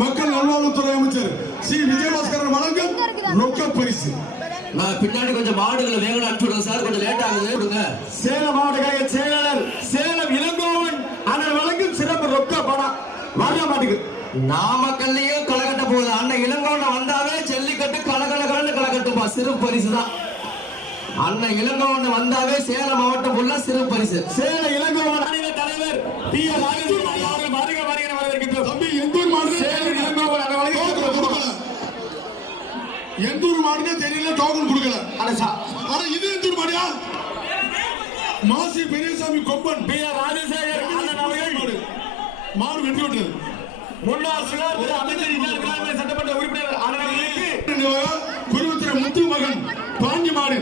மக்கள் நல்வாழ்வுத்துறை அமைச்சர் சி விஜயபாஸ்கரன் வழங்கும் ரொக்க பரிசு. நான் பின்னாடி கொஞ்சம் மாடுகளை வேகமா அனுப்பிடுங்க சார், கொஞ்சம் லேட் ஆகுது. சேலம் மாவட்ட கழக செயலாளர் சேலம் இளங்கோவன் அண்ணன் வழங்கும் சிறப்பு ரொக்க பணம் வர மாட்டுக்கு. நாமக்கல்லையும் களைகட்ட போகுது. அண்ணன் இளங்கோவன் வந்தாவே ஜல்லிக்கட்டு கலகலகலன்னு களைகட்டுப்பா. சிறு பரிசு தான். அண்ணன் இளங்கோவன் வந்தாவே சேலம் மாவட்டம் ஃபுல்லா சிறு பரிசு. சேலம் இளங்கோவன் மாநில தலைவர் டி ஆர் ராஜேந்திரன் அவர்கள் வருக வருக வரவேற்கின்றோம். தம்பி எந்தூர் மாடு சேலம் இளங்கோவன் அண்ணன் வழங்கும் எந்தூர் மாடுனே தெரியல, டோக்கன் கொடுக்கல. ஆனா இது எந்தூர் மாடியா? மாசி பெரியசாமி கொம்பன் டி ஆர் ராஜேந்திரன் அண்ணன் அவர்கள் மாடு வெற்றி விட்டது. முன்னாள் சுகாதார அமைச்சர் இந்திய சட்டமன்ற உறுப்பினர் அண்ணன் அவர்களுக்கு குருவத்திர முத்து மகன் பாஞ்சி மாடு.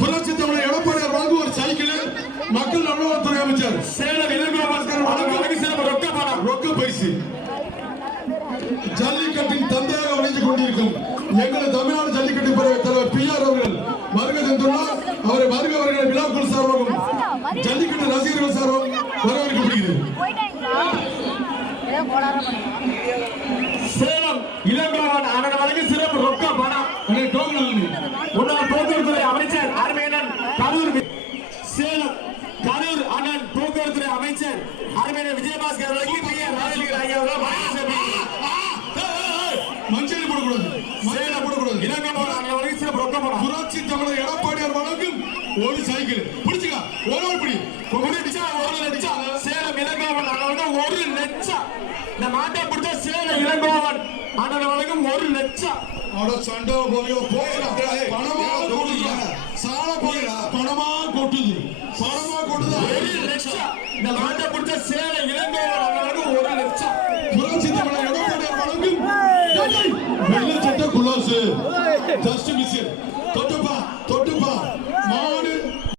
புரட்சி தமிழர் எடப்பாடியார் வழங்கும் ஒரு சைக்கிள். மக்கள் நல்வாழ்வுத்துறை அமைச்சர் சேலம் இளங்கோவன் வழங்கும் சிறப்பு ரொக்க பணம் ரொக்க பரிசு. ஜல்லிக்கட்டின் தந்தையாக விளைந்து கொண்டிருக்கும் எங்கள் தமிழ்நாடு ஜல்லிக்கட்டு தலைவர் பி ஆர் அவர்கள் வருகை தந்துள்ளார். அவரை வருக அவர்கள் விழாக்குழு சார்பாகவும் ஜல்லிக்கட்டு ரசிகர்கள் சார்பாகவும் வரவேற்கப்படுகிறது. சேலம் இளங்கோவன் அண்ணன் வழங்கும் சிறப்பு ரொக்க பணம் முன்னாள் போக்குவரத்துறை அமைச்சர் அருமையண்ணன் கரூர். சேலம் கரூர் அண்ணன் போக்குவரத்துறை அமைச்சர் அருமையண்ணன் விஜயபாஸ்கர் அவர்களுக்கு டி ஆர் ராஜேந்திரன் ஐயா மஞ்சள் போடக்கூடாது, மஞ்சள் போடக்கூடாது. இளங்கோவன் அண்ணன் வழங்கும் சிறப்பு ரொக்க பணம். புரட்சி தமிழர் எடப்பாடியார் வழங்கும் ஒரு சைக்கிள். பிடிச்சுக்க ஒரு படி சேலம் இளங்கோவன் அண்ணன் வழங்கும் 1 லட்சம். இந்த மாட்டை பிடிச்ச சேலம் இளங்கோவன் அண்ணன் வழங்கும் 1 லட்சம். சண்டை பணமா கொட்டுது, சால பணமா கொட்டுது, பணமா கொட்டுது. 1 லட்சம். இந்த மாட்டை பிடிச்ச சேலம் இளங்கோவன் அண்ணன் வழங்கும் 1 லட்சம். புரட்சி தமிழர் எடப்பாடியார் வழங்கும் வெள்ள சட்ட குலாசு ஜஸ்ட் மிஸ் தொட்ட